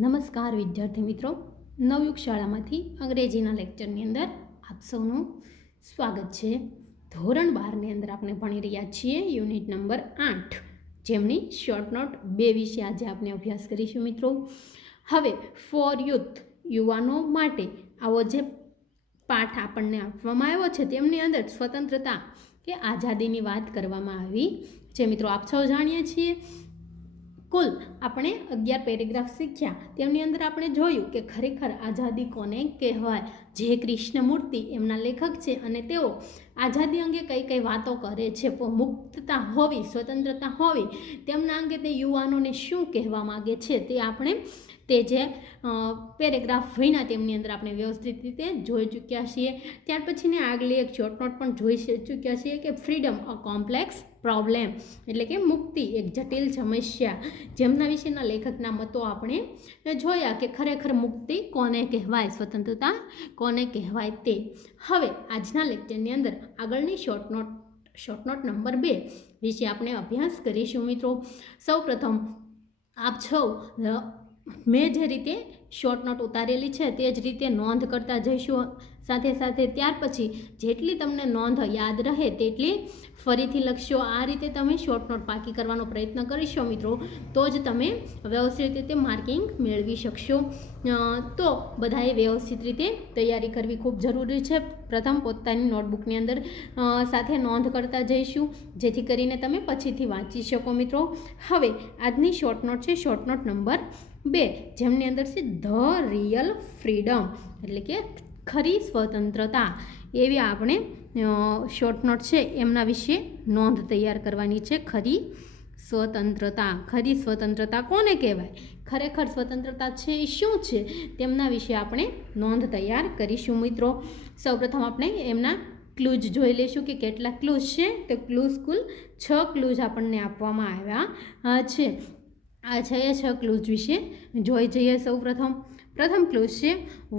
નમસ્કાર વિદ્યાર્થી મિત્રો, નવયુગ શાળામાંથી અંગ્રેજીના લેક્ચરની અંદર આપ સૌનું સ્વાગત છે. ધોરણ 12ની અંદર આપણે ભણી રહ્યા છીએ યુનિટ નંબર 8, જેમની શોર્ટ નોટ 2 વિશે આજે આપણે અભ્યાસ કરીશું મિત્રો. હવે ફોર યુથ, યુવાનો માટે આવો જે પાઠ આપણને આપવામાં આવ્યો છે તેમની અંદર સ્વતંત્રતા કે આઝાદીની વાત કરવામાં આવી છે. મિત્રો આપ સૌ જાણીએ છીએ કુલ આપણે 11 પેરેગ્રાફ શીખ્યા. તેમની અંદર આપણે જોયું કે ખરેખર આઝાદી કોને કહેવાય. જે કૃષ્ણમૂર્તિ એમના લેખક છે અને તેઓ આઝાદી અંગે કઈ કઈ વાતો કરે છે. મુક્તતા હોવી, સ્વતંત્રતા હોવી, તેમના અંગે તે યુવાનોને શું કહેવા માગે છે તે આપણે તે જે પેરેગ્રાફ ભણ્યા તેમની અંદર આપણે વ્યવસ્થિત રીતે જોઈ ચૂક્યા છીએ. ત્યાર પછીને આગલી એક શોર્ટ નોટ પણ જોઈ ચૂક્યા છીએ કે ફ્રીડમ અ કોમ્પ્લેક્સ પ્રોબ્લેમ, એટલે કે મુક્તિ એક જટિલ સમસ્યા, જેમના વિશેના લેખકના મતો આપણે જોયા કે ખરેખર મુક્તિ કોને કહેવાય, સ્વતંત્રતા કોને કહેવાય તે. હવે આજના લેક્ચરની અંદર આગળની શોર્ટ નોટ નંબર 2 વિશે આપણે અભ્યાસ કરીશું મિત્રો. સૌપ્રથમ આપ સૌ મેં જે રીતે શોર્ટ નોટ ઉતારેલી છે તે જ રીતે નોંધ કરતા જઈશું સાથે સાથે. ત્યાર પછી જેટલી તમને નોંધ યાદ રહે તેટલી ફરીથી લખશો. આ રીતે તમે શોર્ટ નોટ પાકી કરવાનો પ્રયત્ન કરીશો મિત્રો, તો જ તમે વ્યવસ્થિત રીતે માર્કિંગ મેળવી શકશો. તો બધાએ વ્યવસ્થિત રીતે તૈયારી કરવી ખૂબ જરૂરી છે. પ્રથમ પોતાની નોટબુકની અંદર સાથે નોંધ કરતા જઈશું, જેથી કરીને તમે પછીથી વાંચી શકો મિત્રો. હવે આજની શોર્ટ નોટ છે શોર્ટ નોટ નંબર 2, જેમની અંદર છે ધ રિયલ ફ્રીડમ, એટલે કે ખરી સ્વતંત્રતા. એવી આપણે શોર્ટ નોટ છે એમના વિશે નોંધ તૈયાર કરવાની છે. ખરી સ્વતંત્રતા કોને કહેવાય, ખરેખર સ્વતંત્રતા છે એ શું છે, તેમના વિશે આપણે નોંધ તૈયાર કરીશું મિત્રો. સૌપ્રથમ આપણે એમના ક્લૂઝ જોઈ લઈશું કે કેટલા ક્લૂઝ છે. તો ક્લૂઝ કુલ 6 ક્લૂઝ આપણને આપવામાં આવ્યા છે. આ 6 ક્લૂઝ વિશે જોઈ જઈએ. પ્રથમ ક્લૂઝ છે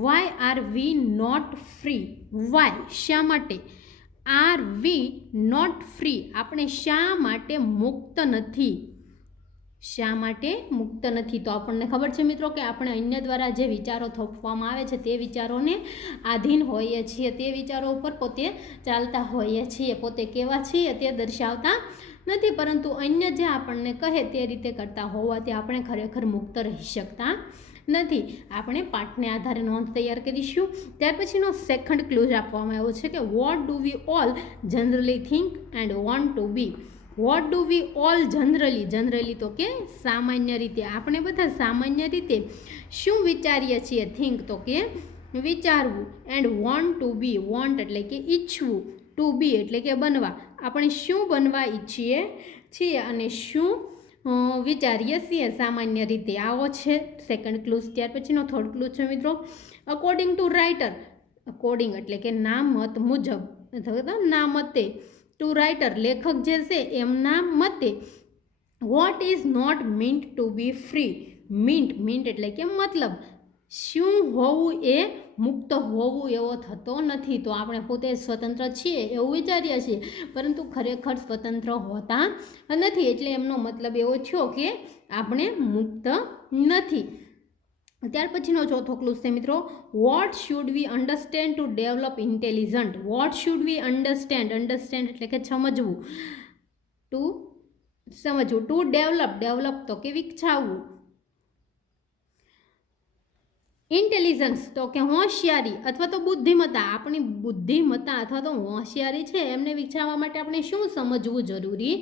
why are we not free. Why શા માટે, આર વી નોટ ફ્રી આપણે શા માટે મુક્ત નથી. શા માટે મુક્ત નથી? તો આપણને ખબર છે મિત્રો કે આપણે અન્ય દ્વારા જે વિચારો થોપવામાં આવે છે તે વિચારોને આધીન હોઈએ છીએ, તે વિચારો ઉપર પોતે ચાલતા હોઈએ છીએ. પોતે કેવા છીએ તે દર્શાવતા નથી, પરંતુ અન્ય જે આપણને કહે તે રીતે કરતા હોવાથી આપણે ખરેખર મુક્ત રહી શકતા નથી. આપણે પાઠને આધારે નોંધ તૈયાર કરીશું. ત્યાર પછીનો સેકન્ડ ક્લૂઝ આપવામાં આવ્યો છે કે what do we all generally think and want to be. What do we all generally તો કે સામાન્ય રીતે, આપણે બધા સામાન્ય રીતે શું વિચારીએ છીએ. થિંક તો કે વિચારવું, and want to be, want એટલે કે ઈચ્છવું, ટુ બી એટલે કે બનવા. આપણે શું બનવા ઈચ્છીએ છીએ અને શું વિચારીએ છીએ સામાન્ય રીતે. આવો છે સેકન્ડ ક્લૂઝ. ત્યાર પછીનો થર્ડ ક્લૂઝ છે મિત્રો અકોર્ડિંગ ટુ રાઇટર. અકોર્ડિંગ એટલે કે ના મત મુજબ, અથવા ના મતે, ટુ રાઇટર લેખક જે છે એમના મતે what is not meant to be free. Meant એટલે કે મતલબ, શું હોવું એ મુક્ત હોવું એવો થતો નથી. તો આપણે પોતે સ્વતંત્ર છીએ એવું વિચારીએ છીએ, પરંતુ ખરેખર સ્વતંત્ર હોતા નથી. એટલે એમનો મતલબ એવો થયો કે આપણે મુક્ત નથી. ત્યાર પછીનો ચોથો ક્લૂઝ છે મિત્રો what should we understand to develop intelligent. What should we understand એટલે કે સમજવું, ટુ ડેવલપ તો કે વિકસાવવું, ઇન્ટેલિજન્સ તો કે હોશિયારી અથવા તો બુદ્ધિમત્તા. આપણી બુદ્ધિમત્તા અથવા તો હોશિયારી છે એમને વિકસાવવા માટે આપણે શું સમજવું જરૂરી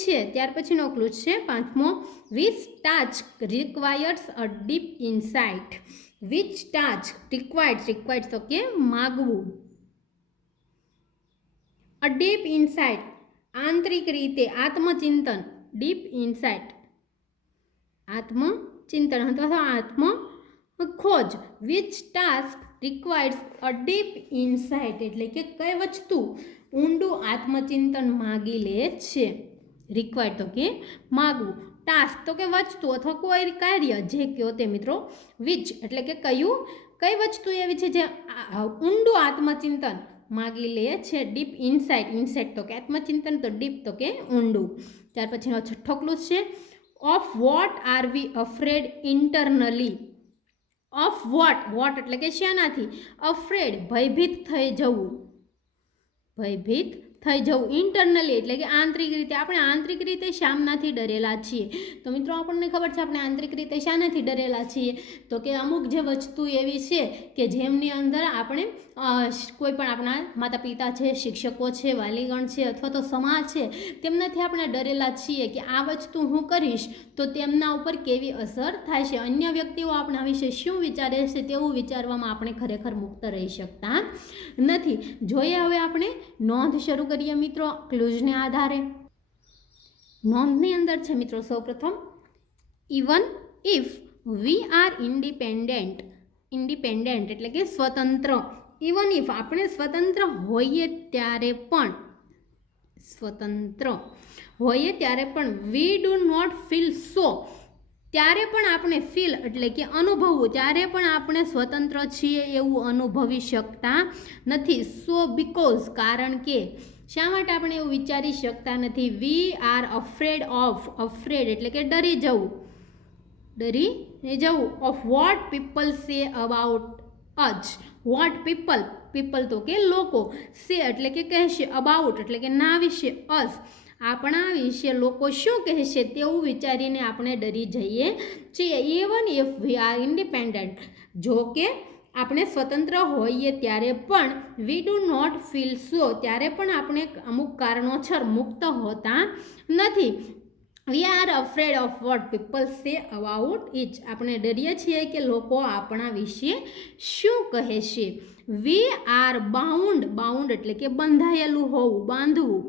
છે. ત્યાર પછીનો ક્લૂઝ છે પાંચમો which task requires a deep insight. Which task required તો કે માગવું, અ ડીપ ઇનસાઇટ આંતરિક રીતે, આત્મચિંતન, ડીપ ઇનસાઇટ આત્મચિંતન અથવા ખોજ. Which task requires a deep insight એટલે કે કઈ વસ્તુ ઊંડું આત્મચિંતન માગી લે છે. રિક્વાયર્ડ તો કે માગવું, ટાસ્ક તો કે વસ્તુ અથવા કોઈ કાર્ય, જે કહો તે મિત્રો. વિચ એટલે કે કઈ વસ્તુ એવી છે જે ઊંડું આત્મચિંતન માગી લે છે. ડીપ ઇનસાઇટ તો કે આત્મચિંતન, તો ડીપ તો કે ઊંડું. ત્યાર પછીનો છઠ્ઠો ક્લૂઝ છે of what are we afraid internally. Of what એટલે કે શેનાથી? અફ્રેડ ભયભીત થઈ જવું, ભયભીત થઈ જવું. ઇન્ટરનલી એટલે કે આંતરિક રીતે. આપણે આંતરિક રીતે શાનાથી ડરેલા છીએ? તો મિત્રો આપણને ખબર છે આપણે આંતરિક રીતે શાનાથી ડરેલા છીએ? તો કે અમુક જે વસ્તુ એવી છે કે જેમની અંદર આપણે કોઈ પણ આપણા માતા પિતા છે, શિક્ષકો છે, વાલીગણ છે અથવા તો સમાજ છે તેમનાથી આપણે ડરેલા છીએ કે આ વસ્તુ હું કરીશ તો તેમના ઉપર કેવી અસર થાય છે, અન્ય વ્યક્તિઓ આપણા વિશે શું વિચારે છે તેવું વિચારવામાં આપણે ખરેખર મુક્ત રહી શકતા નથી. જોઈએ હવે આપણે નોંધ શરૂ કરીએ મિત્રો ક્લુઝને આધારે. નોંધની અંદર છે મિત્રો સૌપ્રથમ even if we are independent એટલે કે સ્વતંત્ર. ઇવન ઇફ આપણે સ્વતંત્ર હોઈએ ત્યારે પણ we do not feel so, ત્યારે પણ આપણે ફીલ એટલે કે અનુભવવું, ત્યારે પણ આપણે સ્વતંત્ર છીએ એવું અનુભવી શકતા નથી. સો બીકોઝ કારણ કે, શા માટે આપણે એવું વિચારી શકતા નથી? વી આર અફ્રેડ એટલે કે ડરી જવું of what people say about us. What people તો કે લોકો, સે એટલે કે કહેશે, અબાઉટ એટલે કે ના વિશે, અસ આપણા વિશે લોકો શું કહેશે તેવું વિચારીને આપણે ડરી જઈએ છીએ. Even if we are independent, જો કે આપણે સ્વતંત્ર હોઈએ ત્યારે પણ we do not feel so, ત્યારે પણ આપણે અમુક કારણોસર મુક્ત હોતા નથી. We are afraid of what people say about each, આપણે ડરીએ છીએ કે લોકો આપણા વિશે શું કહેશે. વી આર બાઉન્ડ એટલે કે બંધાયેલું હોવું, બાંધવું.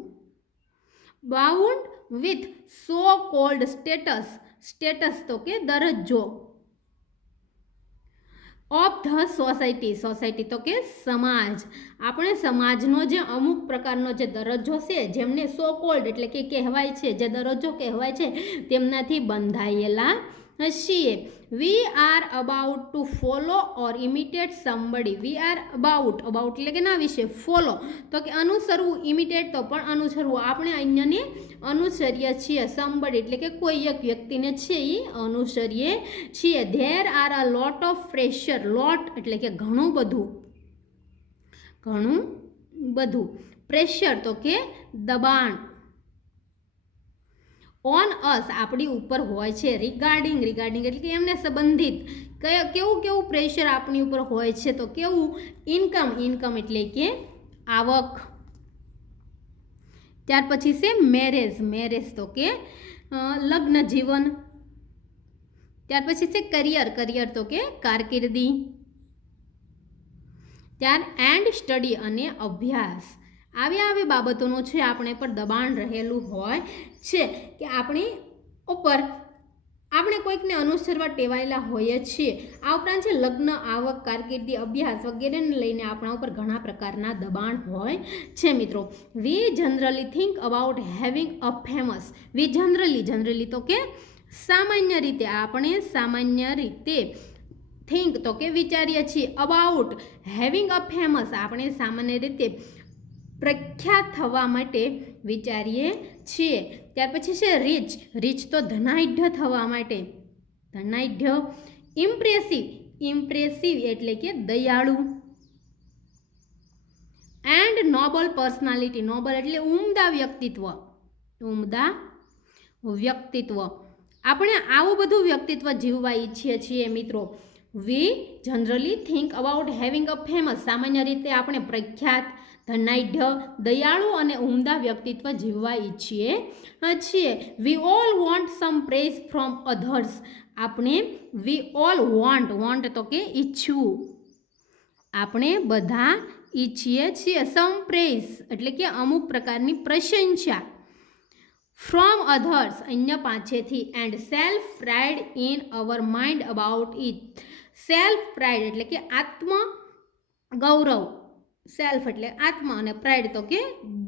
Bound with so called status તો કે દરજ્જો. ઓફ ધ સોસાયટી તો કે સમાજ. આપણે સમાજનો જે અમુક પ્રકારનો જે દરજ્જો છે, જેમને સો કોલ્ડ એટલે કે કહેવાય છે, જે દરજ્જો કહેવાય છે તેમનાથી બંધાયેલા છીએ. We are about two follow or imitate somebody. We are about એટલે કે ના વિશે, ફોલો તો કે અનુસરવું, ઇમિટેટ તો પણ અનુસરવું, આપણે અન્યને અનુસરીએ છીએ. સમબડી એટલે કે કોઈ એક વ્યક્તિને છે એ અનુસરીએ છીએ. There are a lot of pressure. Lot એટલે કે ઘણું બધું. પ્રેશર તો કે દબાણ. ઓન અસ આપણી ઉપર હોય છે. રિગાર્ડિંગ એટલે કે એમને સંબંધિત કેવું પ્રેશર આપણી ઉપર હોય છે? તો કેવું? ઇન્કમ એટલે કે આવક. ત્યાર પછી છે મેરેજ તો કે લગ્ન જીવન. ત્યાર પછી છે કરિયર તો કે કારકિર્દી. એન્ડ સ્ટડી અને અભ્યાસ. આવી બાબતોનું છે આપણે પર દબાણ રહેલું હોય છે કે આપણી ઉપર આપણે કોઈકને અનુસરવા ટેવાયેલા હોઈએ છીએ. આ ઉપરાંત છે લગ્ન, આવક, કારકિર્દી, અભ્યાસ વગેરેને લઈને આપણા ઉપર ઘણા પ્રકારના દબાણ હોય છે મિત્રો. We generally think about having a famous. We generally તો કે સામાન્ય રીતે, આપણે સામાન્ય રીતે થિંક તો કે વિચારીએ છીએ. અબાઉટ હેવિંગ અ ફેમસ આપણે સામાન્ય રીતે પ્રખ્યાત થવા માટે વિચારીએ છીએ. ત્યાર પછી છે રીચ તો ધનાઢ્ય થવા માટે. ઇમ્પ્રેસિવ એટલે કે દયાળુ. And Nobel personality. નોબલ એટલે ઉમદા વ્યક્તિત્વ. આપણે આવું બધું વ્યક્તિત્વ જીવવા ઈચ્છીએ છીએ મિત્રો. We generally think about having a famous સામાન્ય રીતે આપણે પ્રખ્યાત, ધનાઢ્ય, દયાળુ અને ઉમદા વ્યક્તિત્વ જીવવા ઈચ્છીએ છીએ. We all want some praise from others. આપણે વી ઓલ વોન્ટ તો કે ઈચ્છવું. આપણે બધા ઈચ્છીએ છીએ. સમ પ્રેઝ એટલે કે અમુક પ્રકારની પ્રશંસા. ફ્રોમ અધર્સ અન્ય પાસેથી. And self pride in our mind about it. Self pride એટલે કે આત્મગૌરવ. સેલ્ફ એટલે આત્મા અને પ્રાઇડ તો કે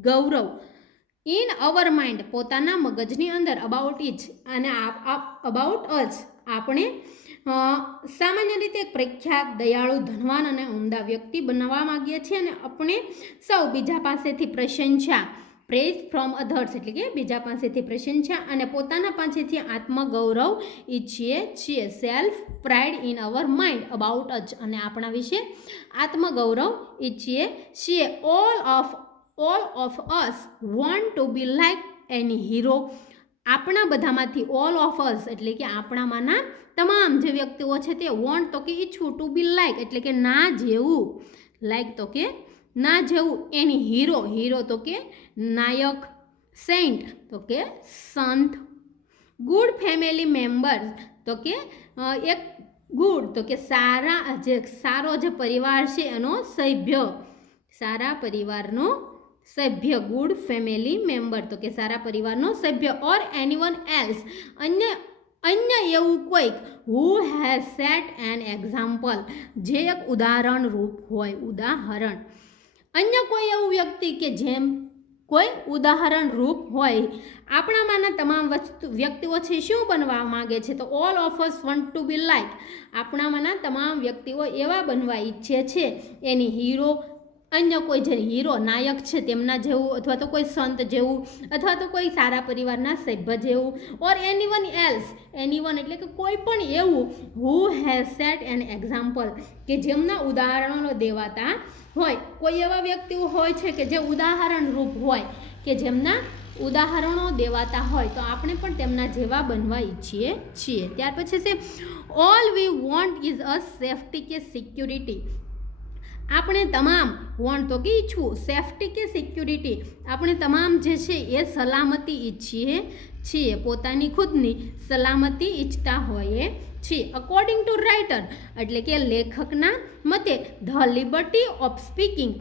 ગૌરવ. ઇન અવર માઇન્ડ પોતાના મગજની અંદર. અબાઉટ ઇચ અને અબાઉટ અસ આપણે સામાન્ય રીતે પ્રખ્યાત, દયાળુ, ધનવાન અને ઉમદા વ્યક્તિ બનવા માંગીએ છીએ અને આપણે સૌ બીજા પાસેથી પ્રશંસા પ્રેઝ ફ્રોમ અધર્સ એટલે કે બીજા પાસેથી પ્રશંસા અને પોતાના પાસેથી આત્મગૌરવ ઈચ્છીએ છીએ. Self pride in our mind about us અને આપણા વિશે આત્મગૌરવ ઈચ્છીએ છીએ. All of us want to be like any hero. આપણા બધામાંથી ઓલ ઓફ અસ એટલે કે આપણામાંના તમામ જે વ્યક્તિઓ છે તે વોન્ટ તો કે ઈચ્છવું, ટુ બી લાઇક એટલે કે ના જેવું, લાઇક તો કે ના જેવું એની હીરો, હીરો તો કે નાયક, સેન્ટ તો કે સંત, ગુડ ફેમિલી મેમ્બર તો કે એક ગુડ તો કે સારો જે પરિવાર છે એનો સભ્ય, સારા પરિવારનો સભ્ય, ગુડ ફેમિલી મેમ્બર તો કે સારા પરિવારનો સભ્ય. ઓર એનીવન એલ્સ અન્ય એવું કોઈક who has set an example જે એક ઉદાહરણ રૂપ હોય, ઉદાહરણ, અન્ય કોઈ એવું વ્યક્તિ કે જેમ કોઈ ઉદાહરણ રૂપ હોય. આપણામાંના તમામ વ્યક્તિઓ છે શું બનવા માંગે છે? તો all of us want to be like. આપણામાંના તમામ વ્યક્તિઓ એવા બનવા ઈચ્છે છે એની હીરો, અન્ય કોઈ જે હીરો નાયક છે તેમના જેવું, અથવા તો કોઈ સંત જેવું, અથવા તો કોઈ સારા પરિવારના સભ્ય જેવું. ઓર એનીવન એલ્સ, એનીવન એટલે કે કોઈ પણ એવું who has set an example કે જેમના ઉદાહરણો દેવાતા હોય. કોઈ એવા વ્યક્તિઓ હોય છે કે જે ઉદાહરણ રૂપ હોય, કે જેમના ઉદાહરણો દેવાતા હોય, તો આપણે પણ તેમના જેવા બનવા ઈચ્છીએ છીએ. ત્યાર પછી છે all we want is a safety કે સિક્યુરિટી. આપણે તમામ વોન્ટ તો કે ઈચ્છવું, સેફ્ટી કે સિક્યુરિટી, આપણે તમામ જે છે એ સલામતી ઈચ્છીએ છીએ, પોતાની ખુદની સલામતી ઈચ્છતા હોઈએ છીએ. અકોર્ડિંગ ટુ રાઇટર એટલે કે લેખકના મતે the liberty of speaking,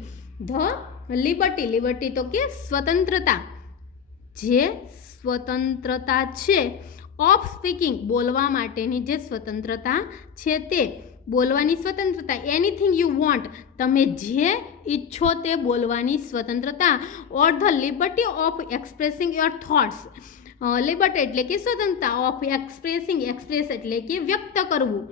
the liberty તો કે સ્વતંત્રતા, જે સ્વતંત્રતા છે, ઓફ સ્પીકિંગ બોલવા માટેની જે સ્વતંત્રતા છે તે, બોલવાની સ્વતંત્રતા, એનીથિંગ યુ વોન્ટ તમે જે ઈચ્છો તે બોલવાની સ્વતંત્રતા. ઓર the liberty of expressing your thoughts, liberty એટલે કે સ્વતંત્રતા, ઓફ એક્સપ્રેસિંગ, એક્સપ્રેસ એટલે કે વ્યક્ત કરવું,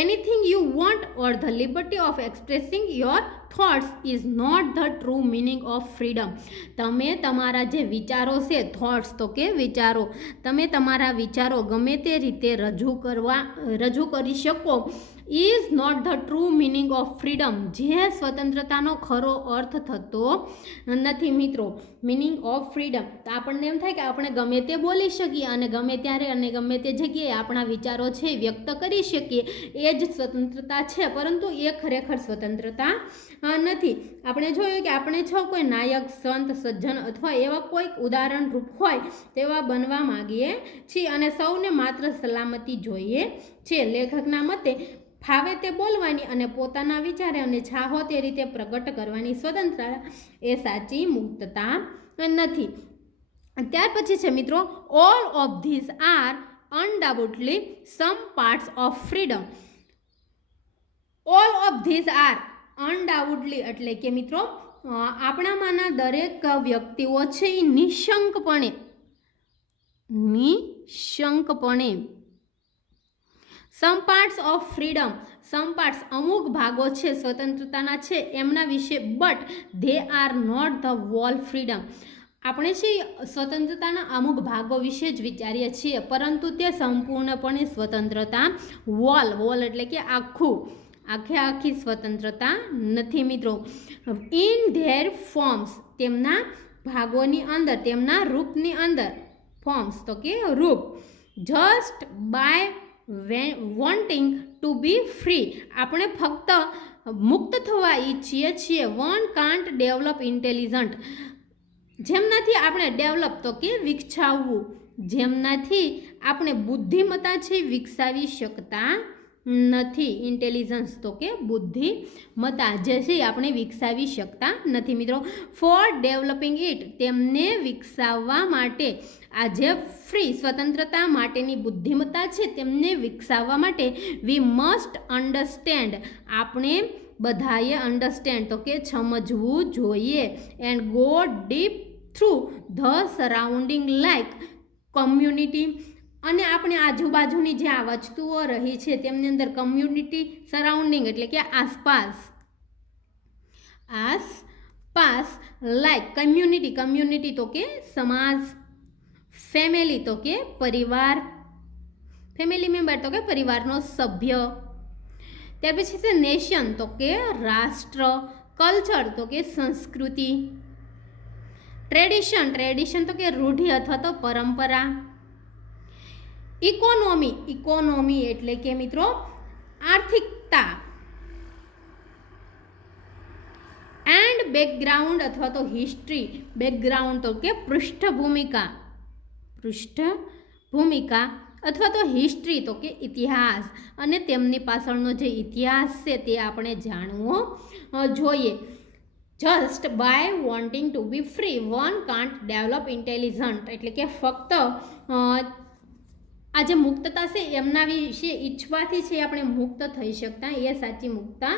anything you want or the liberty of expressing your thoughts is not the true meaning of freedom. તમે તમારા જે વિચારો છે, થોટ્સ તો કે વિચારો, તમે તમારા વિચારો ગમે તે રીતે રજૂ કરી શકો, is not the true meaning of freedom, જે સ્વતંત્રતાનો ખરો અર્થ થતો નથી. મિત્રો, મિનિંગ ઓફ ફ્રીડમ તો આપણને એમ થાય કે આપણે ગમે તે બોલી શકીએ અને ગમે ત્યારે અને ગમે તે જગ્યાએ આપણા વિચારો છે વ્યક્ત કરી શકીએ, એ જ સ્વતંત્રતા છે. પરંતુ એ ખરેખર સ્વતંત્રતા નથી. આપણે જોયું કે આપણે કોઈ નાયક, સંત, સજ્જન અથવા એવા કોઈક ઉદાહરણ રૂપ હોય તેવા બનવા માંગીએ છીએ અને સૌને માત્ર સલામતી જોઈએ છે. લેખકના મતે ફાવે તે બોલવાની અને પોતાના વિચારે અને ચાહો તે રીતે પ્રગટ કરવાની સ્વતંત્રતા એ સાચી મુક્તતા નથી. ત્યાર પછી છે મિત્રો, all of these are undoubtedly some parts of freedom. All of these are undoubtedly એટલે કે મિત્રો આપણામાંના દરેક વ્યક્તિઓ છે એ નિશંકપણે some parts of freedom, some parts અમુક ભાગો છે સ્વતંત્રતાના છે એમના વિશે, but they are not the whole freedom. આપણે છે સ્વતંત્રતાના અમુક ભાગો વિશે જ વિચારીએ છીએ, પરંતુ તે સંપૂર્ણપણે સ્વતંત્રતા વોલ એટલે કે આખી સ્વતંત્રતા નથી. મિત્રો, ઇન ધેર ફોર્મ્સ તેમના ભાગોની અંદર, તેમના રૂપની અંદર, ફોર્મ્સ તો કે રૂપ, just by wanting to be free આપણે ફક્ત મુક્ત થવા ઈચ્છીએ છીએ. વન કાન્ટ ડેવલપ ઇન્ટેલિજન્ટ, જેમનાથી આપણે ડેવલપ તો કે વિકસાવવું, જેમનાથી આપણે બુદ્ધિમત્તા છે વિકસાવી શકતા નથી. ઇન્ટેલિજન્સ તો કે બુદ્ધિમત્તા જે છે આપણે વિકસાવી શકતા નથી. મિત્રો, ફોર ડેવલપિંગ ઇટ તેમને વિકસાવવા માટે, આ જે ફ્રી સ્વતંત્રતા માટેની બુદ્ધિમત્તા છે તેમને વિકસાવવા માટે વી મસ્ટ અન્ડરસ્ટેન્ડ આપણે બધાએ અન્ડરસ્ટેન્ડ તો કે સમજવું જોઈએ. And go deep through the surrounding like community, અને આપણે આજુબાજુની જે આ વસ્તુઓ રહી છે તેમની અંદર કમ્યુનિટી, સરાઉન્ડિંગ એટલે કે આસપાસ પાસ લાઈક કમ્યુનિટી, કમ્યુનિટી તો કે સમાજ, ફેમિલી તો કે પરિવાર, ફેમિલી મેમ્બર તો કે પરિવારનો સભ્ય, ત્યાર પછી છે નેશન તો કે રાષ્ટ્ર, કલ્ચર તો કે સંસ્કૃતિ, ટ્રેડિશન, ટ્રેડિશન તો કે રૂઢિ અથવા તો પરંપરા, ઇકોનોમી, ઇકોનોમી એટલે કે મિત્રો આર્થિકતા, એન્ડ બેકગ્રાઉન્ડ અથવા તો હિસ્ટ્રી, બેકગ્રાઉન્ડ તો કે પૃષ્ઠભૂમિકા, પૃષ્ઠભૂમિકા અથવા તો હિસ્ટ્રી તો કે ઇતિહાસ, અને તેમની પાછળનો જે ઇતિહાસ છે તે આપણે જાણવો જોઈએ. Just by wanting to be free one can't develop intelligent, એટલે કે ફક્ત આ જે મુક્તતા છે એમના વિશે ઈચ્છવાથી છે આપણે મુક્ત થઈ શકતા, એ સાચી મુક્તતા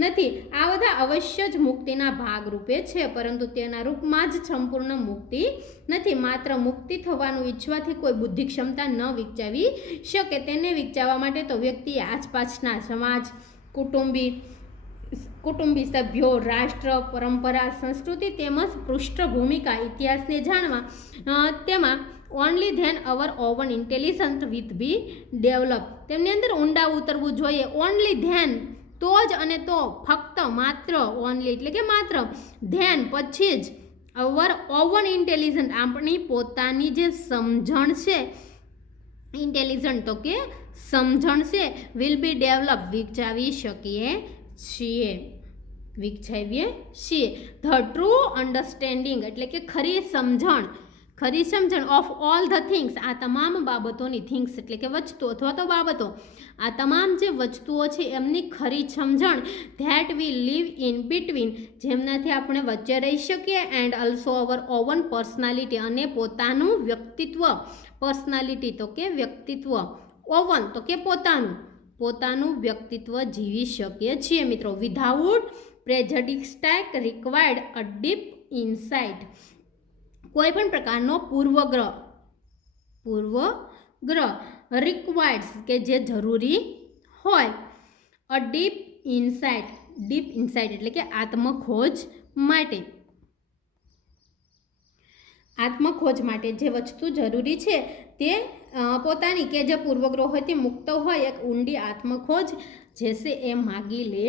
નથી. આ બધા અવશ્ય જ મુક્તિના ભાગરૂપે છે, પરંતુ તેના રૂપમાં જ સંપૂર્ણ મુક્તિ નથી. માત્ર મુક્તિ થવાનું ઈચ્છવાથી કોઈ બુદ્ધિ ક્ષમતા ન વિકસાવી શકે. તેને વિકસાવવા માટે તો વ્યક્તિએ આસપાસના સમાજ, કુટુંબી સભ્યો, રાષ્ટ્ર, પરંપરા, સંસ્કૃતિ તેમજ પૃષ્ઠભૂમિકા, ઇતિહાસને જાણવા, તેમાં only then our own intelligent with be develop, તેમની અંદર ઊંડા ઉતરવું જોઈએ. ઓનલી ધેન તો જ, અને તો ફક્ત, માત્ર, ઓનલી એટલે કે માત્ર, ધેન પછી જ, અવર ઓવન ઇન્ટેલિજન્ટ આપણી પોતાની જે સમજણ છે, ઇન્ટેલિજન્ટ તો કે સમજણ છે, વિલ બી ડેવલપ વિકસાવી શકીએ છીએ, વિકસાવીએ છીએ. ધ ટ્રુ અન્ડરસ્ટેન્ડિંગ એટલે કે ખરી સમજણ, ખરી સમજણ ઓફ ઓલ ધ થિંગ્સ, આ તમામ બાબતોની, થિંગ્સ એટલે કે વસ્તુ અથવા તો બાબતો, આ તમામ જે વસ્તુઓ છે એમની ખરી સમજણ, that we live in between, જેમનાથી આપણે વચ્ચે રહી શકીએ, and also our own personality, અને પોતાનું વ્યક્તિત્વ, પર્સનાલિટી તો કે વ્યક્તિત્વ, ઓવન તો કે પોતાનું, પોતાનું વ્યક્તિત્વ જીવી શકીએ છીએ મિત્રો. Without prejudices required a deep insight, કોઈ પણ પ્રકારનો પૂર્વગ્રહ રિક્વાયર્ડ્સ કે જે જરૂરી હોય, અ ડીપ ઇનસાઇટ એટલે કે આત્મખોજ માટે, આત્મખોજ માટે જે વસ્તુ જરૂરી છે તે પોતાની કે જે પૂર્વગ્રહ હોય તે મુક્ત હોય, એક ઊંડી આત્મખોજ જે છે એ માગી લે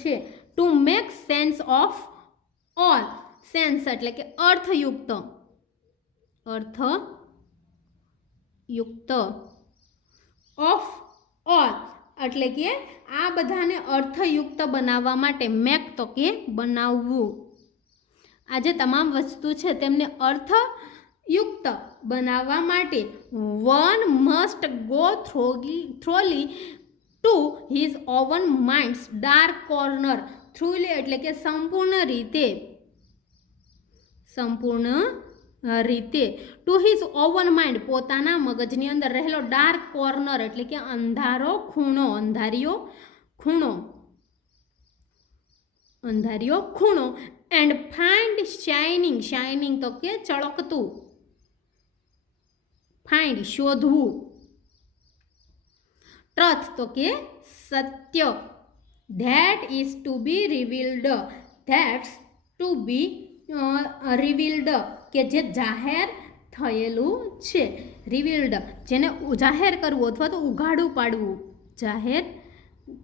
છે. To make sense of all, sense એટલે કે અર્થયુક્ત, અર્થયુક્ત ઓફ ઓલ એટલે કે આ બધાને અર્થયુક્ત બનાવવા માટે, મેક તો કે બનાવવું, આ જે તમામ વસ્તુ છે તેમને અર્થયુક્ત બનાવવા માટે one must go thoroughly to his own mind's dark corner, thoroughly એટલે કે સંપૂર્ણ રીતે, ટુ હિઝ ઓવન માઇન્ડ પોતાના મગજની અંદર રહેલો ડાર્ક કોર્નર એટલે કે અંધારો ખૂણો, અંધારિયો ખૂણો, એન્ડ ફાઇન્ડ શાઇનિંગ, શાઇનિંગ તો કે ચળકતું, ફાઇન્ડ શોધવું, ટ્રથ તો કે સત્ય, that is to be revealed, that's to be revealed કે જે જાહેર થયેલું છે, રિવીલ્ડ જેને જાહેર કરવું અથવા તો ઉઘાડું પાડવું, જાહેર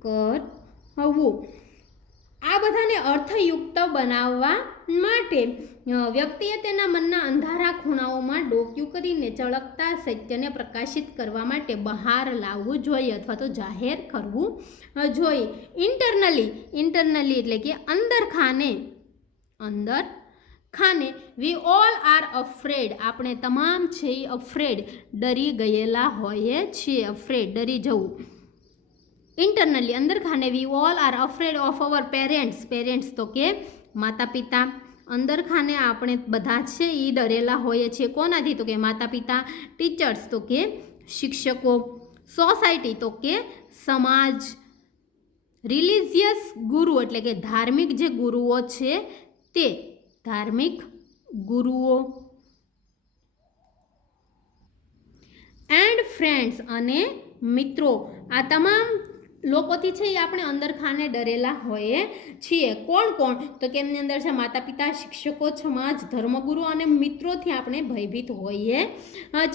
કરવું. આ બધાને અર્થયુક્ત બનાવવા માટે વ્યક્તિએ તેના મનના અંધારા ખૂણાઓમાં ડોક્યું કરીને ચળકતા સત્યને પ્રકાશિત કરવા માટે બહાર લાવવું જોઈએ અથવા તો જાહેર કરવું જોઈએ. ઇન્ટરનલી એટલે કે અંદર ખાને વી ઓલ આર અફ્રેડ, આપણે તમામ છે અફ્રેડ, ડરી ગયેલા હોઈએ છીએ, અફ્રેડ ડરી જવું. ઇન્ટરનલી અંદર ખાને we all are afraid of our parents તો કે માતા પિતા, અંદર ખાને આપણે બધા છે એ ડરેલા હોઈએ છીએ, કોનાથી તો કે માતા પિતા, ટીચર્સ તો કે શિક્ષકો, સોસાયટી તો કે સમાજ, રિલિજિયસ ગુરુ એટલે કે ધાર્મિક જે ગુરુઓ છે તે, ધાર્મિક ગુરુઓ, એન્ડ ફ્રેન્ડ્સ અને મિત્રો. આ તમામ લોકોથી છે એ આપણે અંદર ખાને ડરેલા હોઈએ છીએ. કોણ કોણ? તો કે એમની અંદર છે માતા પિતા, શિક્ષકો, સમાજ, ધર્મગુરુ અને મિત્રોથી આપણે ભયભીત હોઈએ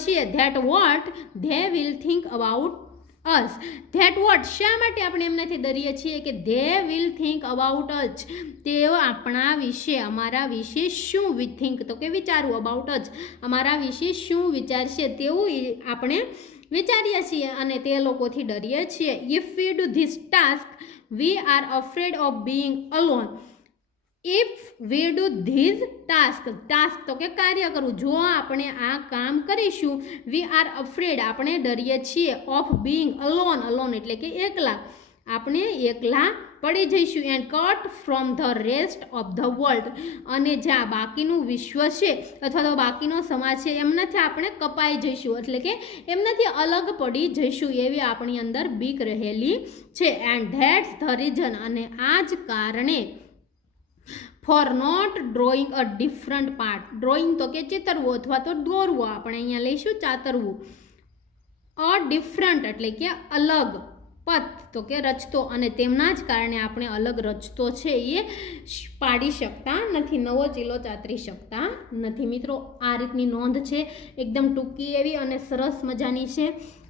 છીએ. That what they will think about us. That vote શા માટે આપણે એમનાથી ડરીએ છીએ કે ધે વિલ થિંક અબાઉટ અસ, તેઓ આપણા વિશે, અમારા વિશે શું થિંક તો કે વિચારવું, અબાઉટ અસ અમારા વિશે શું વિચારશે તેવું આપણે વિચારીએ છીએ અને તે લોકોથી ડરીએ છીએ. If we do this task we are afraid of being alone. If we do these task તો કે કાર્ય કરવું, જો આપણે આ કામ કરીશું, વી આર અફ્રેડ આપણે ડરીએ છીએ, ઓફ બીઇંગ અલોન એટલે કે એકલા, આપણે એકલા પડી જઈશું. And cut from the rest of the world, અને જ્યાં બાકીનું વિશ્વ છે અથવા તો બાકીનો સમાજ છે એમનાથી આપણે કપાઈ જઈશું, એટલે કે એમનાથી અલગ પડી જઈશું, એવી આપણી અંદર બીક રહેલી છે. એન્ડ ધેટ્સ ધ રીઝન, અને આ જ કારણે for not drawing a different part. Drawing તો કે ચિતરવું અથવા તો દોરવું, આપણે અહીંયા લઈશું ચાતરવું. અ ડિફરન્ટ એટલે કે અલગ, પથ તો કે રચતો, અને તેમના જ કારણે આપણે અલગ રચતો છે એ પાડી શકતા નથી, નવો ચીલો ચાતરી શકતા નથી. મિત્રો આ રીતની નોંધ છે, એકદમ ટૂંકી એવી અને સરસ મજાની છે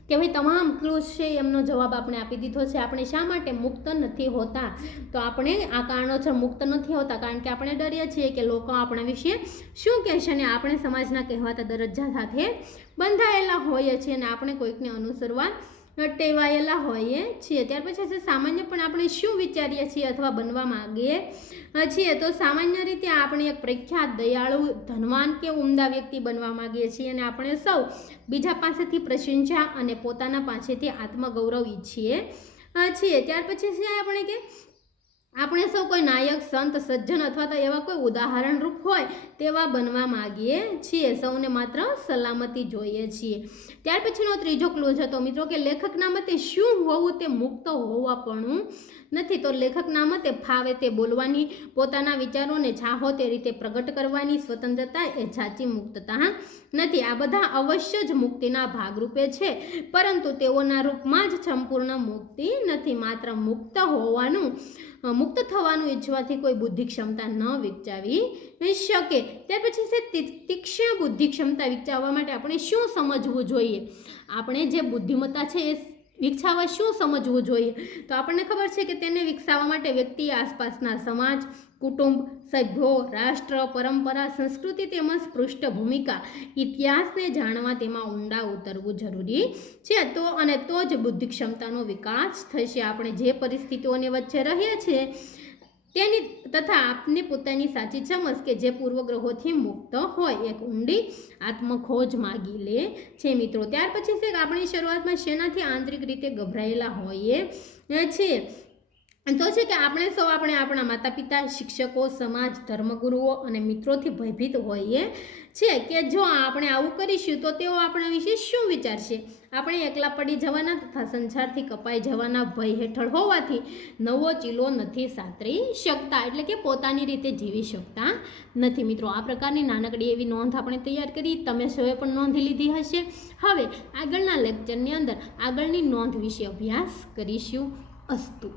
કે ભાઈ તમામ ક્લૂઝ છે એમનો જવાબ આપણે આપી દીધો છે. આપણે શા માટે મુક્ત નથી હોતા? તો આપણે આ કારણોસર મુક્ત નથી હોતા કારણ કે આપણે ડરીએ છીએ કે લોકો આપણા વિશે શું કહેશે, અને આપણે સમાજના કહેવાતા દરજ્જા સાથે બંધાયેલા હોઈએ છીએ અને આપણે કોઈકને અનુસરવા ટેવાયેલા હોઈએ છીએ. ત્યાર પછી છે સામાન્ય પણ આપણે શું વિચારીએ છીએ અથવા બનવા માંગીએ છીએ? તો સામાન્ય રીતે આપણે એક પ્રખ્યાત, દયાળુ, ધનવાન કે ઉમદા વ્યક્તિ બનવા માંગીએ છીએ અને આપણે સૌ બીજા પાસેથી પ્રશંસા અને પોતાના પાસેથી આત્મગૌરવ ઈચ્છીએ છીએ. ત્યાર પછી છે આપણે સૌ કોઈ નાયક, સંત, સજ્જન અથવા તો એવા કોઈ ઉદાહરણરૂપ હોય તેવા બનવા માંગીએ છીએ. સૌને માત્ર સલામતી જોઈએ છીએ. ત્યાર પછીનો ત્રીજો ક્લૂઝ હતો મિત્રો કે લેખકના મતે શું હોવું તે મુક્ત હોવાપણું નથી. તો લેખકના મતે ફાવે તે બોલવાની, પોતાના વિચારોને ચાહો તે રીતે પ્રગટ કરવાની સ્વતંત્રતા એ સાચી મુક્તતા નથી. આ બધા અવશ્ય જ મુક્તિના ભાગરૂપે છે, પરંતુ તેઓના રૂપમાં જ સંપૂર્ણ મુક્તિ નથી. માત્ર મુક્ત થવાનું ઈચ્છવાથી કોઈ બુદ્ધિ ક્ષમતા ન વિકસાવી શકે. ત્યાર પછી છે તીક્ષ્ણ બુદ્ધિ ક્ષમતા વિકસાવવા માટે આપણે શું સમજવું જોઈએ? આપણે જે બુદ્ધિમત્તા છે એ વિકસાવવા શું સમજવું જોઈએ? તો આપણને ખબર છે કે તેને વિકસાવવા માટે વ્યક્તિ, આસપાસના સમાજ, કુટુંબ, સભ્યો, રાષ્ટ્ર, પરંપરા, સંસ્કૃતિ તેમજ પૃષ્ઠભૂમિકા, ઇતિહાસને જાણવા તેમાં ઊંડા ઉતરવું જરૂરી છે. તો જ બુદ્ધિ ક્ષમતાનો વિકાસ થશે. આપણે જે પરિસ્થિતિઓની વચ્ચે રહીએ છીએ તેની તથા આપની પોતાની સાચી સમજ કે જે પૂર્વગ્રહોથી મુક્ત હોય, એક ઊંડી આત્મખોજ માગી લે છે મિત્રો. ત્યાર પછી છે કે આપણી શરૂઆતમાં શેનાથી આંતરિક રીતે ગભરાયેલા હોઈએ છીએ? તો છે કે આપણે સૌ આપણા માતા પિતા, શિક્ષકો, સમાજ, ધર્મગુરુઓ અને મિત્રોથી ભયભીત હોઈએ છીએ કે જો આપણે આવું કરીશું તો તેઓ આપણા વિશે શું વિચારશે. આપણે એકલા પડી જવાના તથા સંસારથી કપાઈ જવાના ભય હેઠળ હોવાથી નવો ચીલો નથી સાતરી શકતા, એટલે કે પોતાની રીતે જીવી શકતા નથી. મિત્રો આ પ્રકારની નાનકડી એવી નોંધ આપણે તૈયાર કરી, તમે સૌએ પણ નોંધી લીધી હશે. હવે આગળના લેક્ચરની અંદર આગળની નોંધ વિશે અભ્યાસ કરીશું. અસ્તુ.